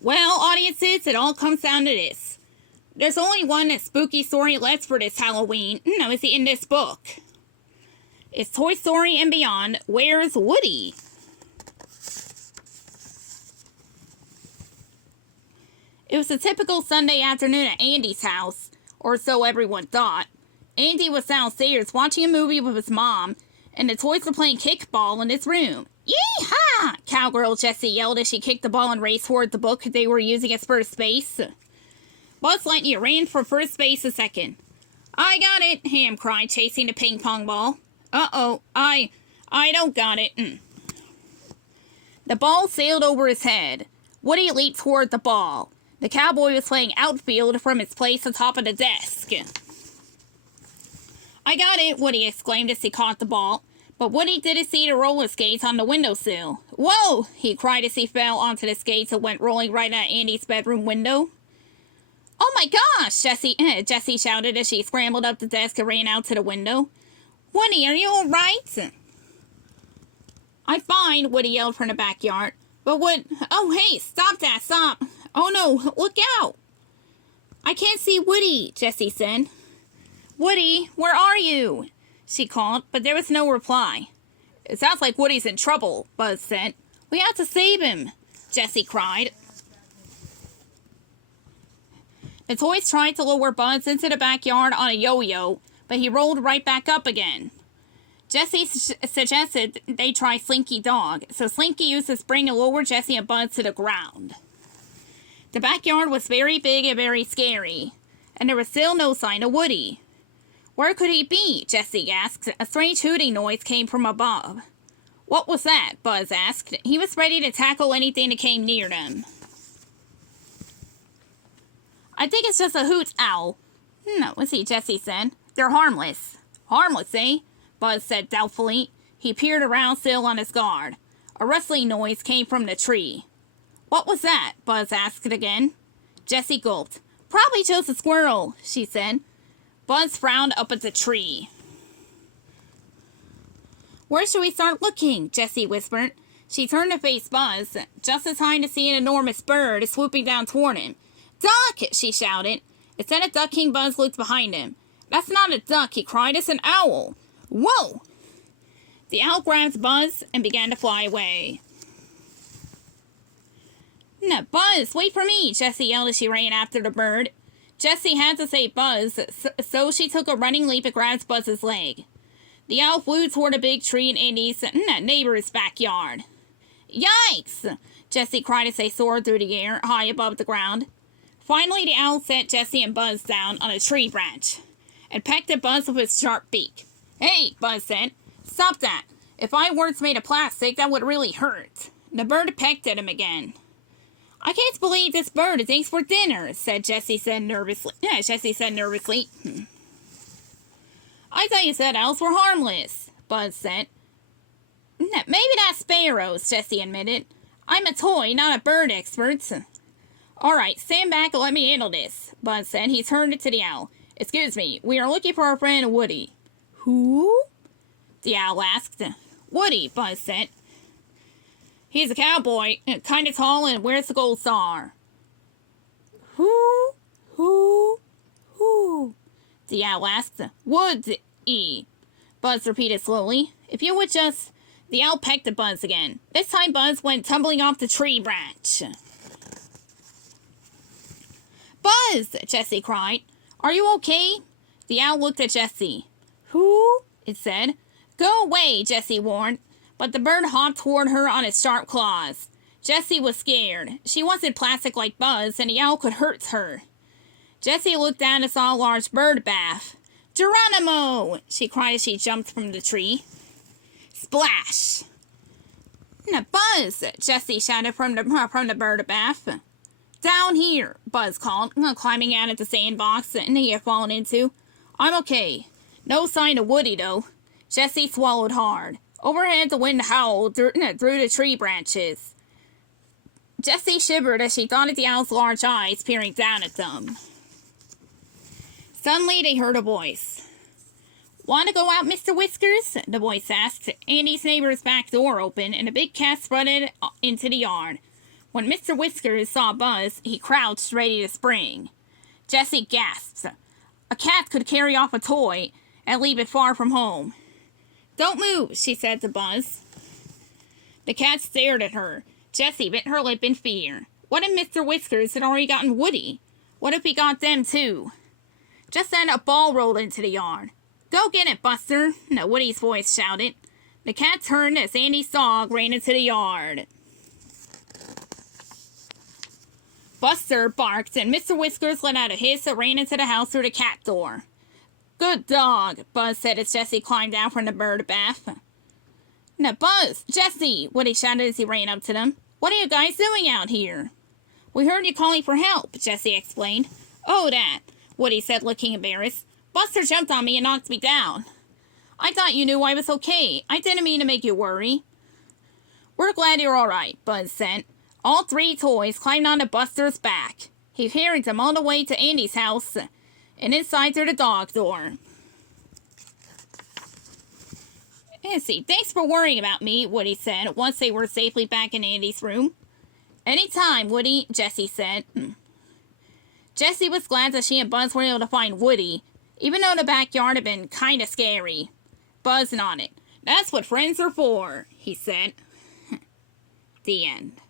Well, audiences, it all comes down to this. There's only one spooky story left for this Halloween. No, it's in this book. It's Toy Story and Beyond. Where's Woody? It was a typical Sunday afternoon at Andy's house, or so everyone thought. Andy was downstairs watching a movie with his mom, and the toys were playing kickball in his room. Yee-haw! Cowgirl Jessie yelled as she kicked the ball and raced toward the book they were using as first base. Buzz Lightyear ran for first base a second. I got it, Ham cried, chasing the ping pong ball. Uh-oh, I don't got it. The ball sailed over his head. Woody leaped toward the ball. The cowboy was playing outfield from his place atop of the desk. I got it, Woody exclaimed as he caught the ball. But Woody didn't see the roller skates on the windowsill. Whoa! He cried as he fell onto the skates and went rolling right at Andy's bedroom window. Oh my gosh! Jessie shouted as she scrambled up the desk and ran out to the window. Woody, are you alright? I'm fine, Woody yelled from the backyard. But what? Oh, hey, stop that, stop! Oh no, look out! I can't see Woody, Jessie said. Woody, where are you? She called, but there was no reply. It sounds like Woody's in trouble, Buzz said. We have to save him, Jessie cried. The toys tried to lower Buzz into the backyard on a yo-yo, but he rolled right back up again. Jessie suggested they try Slinky Dog, so Slinky used the spring to lower Jessie and Buzz to the ground. The backyard was very big and very scary, and there was still no sign of Woody. Where could he be? Jessie asked. A strange hooting noise came from above. What was that? Buzz asked. He was ready to tackle anything that came near them. I think it's just a hoot owl. No, see, Jessie said. They're harmless. Harmless, eh? Buzz said doubtfully. He peered around still on his guard. A rustling noise came from the tree. What was that? Buzz asked again. Jessie gulped. Probably just a squirrel, she said. Buzz frowned up at the tree. Where should we start looking? Jessie whispered. She turned to face Buzz, just in time to see an enormous bird swooping down toward him. Duck! She shouted. Instead of ducking, Buzz looked behind him. That's not a duck, he cried. It's an owl. Whoa! The owl grabbed Buzz and began to fly away. No, Buzz, wait for me, Jessie yelled as she ran after the bird. Jessie had to save Buzz, so she took a running leap and grabbed Buzz's leg. The owl flew toward a big tree in Andy's neighbor's backyard. Yikes! Jessie cried as they soared through the air, high above the ground. Finally, the owl set Jessie and Buzz down on a tree branch and pecked at Buzz with its sharp beak. Hey, Buzz said. Stop that. If I weren't made of plastic, that would really hurt. The bird pecked at him again. I can't believe this bird thinks for dinner, Jessie said nervously. I thought you said owls were harmless, Buzz said. Maybe not sparrows, Jessie admitted. I'm a toy, not a bird expert. All right, stand back and let me handle this, Buzz said. He turned to the owl. Excuse me, we are looking for our friend Woody. Who? The owl asked. Woody, Buzz said. He's a cowboy, kind of tall, and wears the gold star. Who? The owl asked. Woody, Buzz repeated slowly. If you would just... The owl pecked at Buzz again. This time Buzz went tumbling off the tree branch. Buzz! Jessie cried. Are you okay? The owl looked at Jessie. Who? It said. Go away, Jessie warned. But the bird hopped toward her on its sharp claws. Jessie was scared. She wasn't plastic like Buzz, and the owl could hurt her. Jessie looked down and saw a large bird bath. Geronimo! She cried as she jumped from the tree. Splash! Now, Buzz! Jessie shouted from the bird bath. Down here, Buzz called, climbing out of the sandbox that he had fallen into. I'm okay. No sign of Woody, though. Jessie swallowed hard. Overhead, the wind howled through the tree branches. Jessie shivered as she thought of the owl's large eyes peering down at them. Suddenly, they heard a voice. Want to go out, Mr. Whiskers? The voice asked. Andy's neighbor's back door opened, and a big cat strutted into the yard. When Mr. Whiskers saw Buzz, he crouched ready to spring. Jessie gasped. A cat could carry off a toy and leave it far from home. "Don't move," she said to Buzz. The cat stared at her. Jessie bit her lip in fear. What if Mr. Whiskers had already gotten Woody? What if he got them too? Just then a ball rolled into the yard. "Go get it, Buster," Woody's voice shouted. The cat turned as Andy's dog ran into the yard. Buster barked, and Mr. Whiskers let out a hiss and ran into the house through the cat door. "Good dog," Buzz said as Jessie climbed down from the bird bath. "Now, Buzz, Jessie," Woody shouted as he ran up to them. "What are you guys doing out here?" "We heard you calling for help," Jessie explained. "Oh, that," Woody said, looking embarrassed. "Buster jumped on me and knocked me down." "I thought you knew I was okay. I didn't mean to make you worry." "We're glad you're all right," Buzz said. All three toys climbed onto Buster's back. He carried them all the way to Andy's house and inside through the dog door. "Nancy, thanks for worrying about me," Woody said once they were safely back in Andy's room. "Anytime, Woody," Jessie said. Jessie was glad that she and Buzz were able to find Woody, even though the backyard had been kind of scary. Buzz nodded. "That's what friends are for," he said. The end.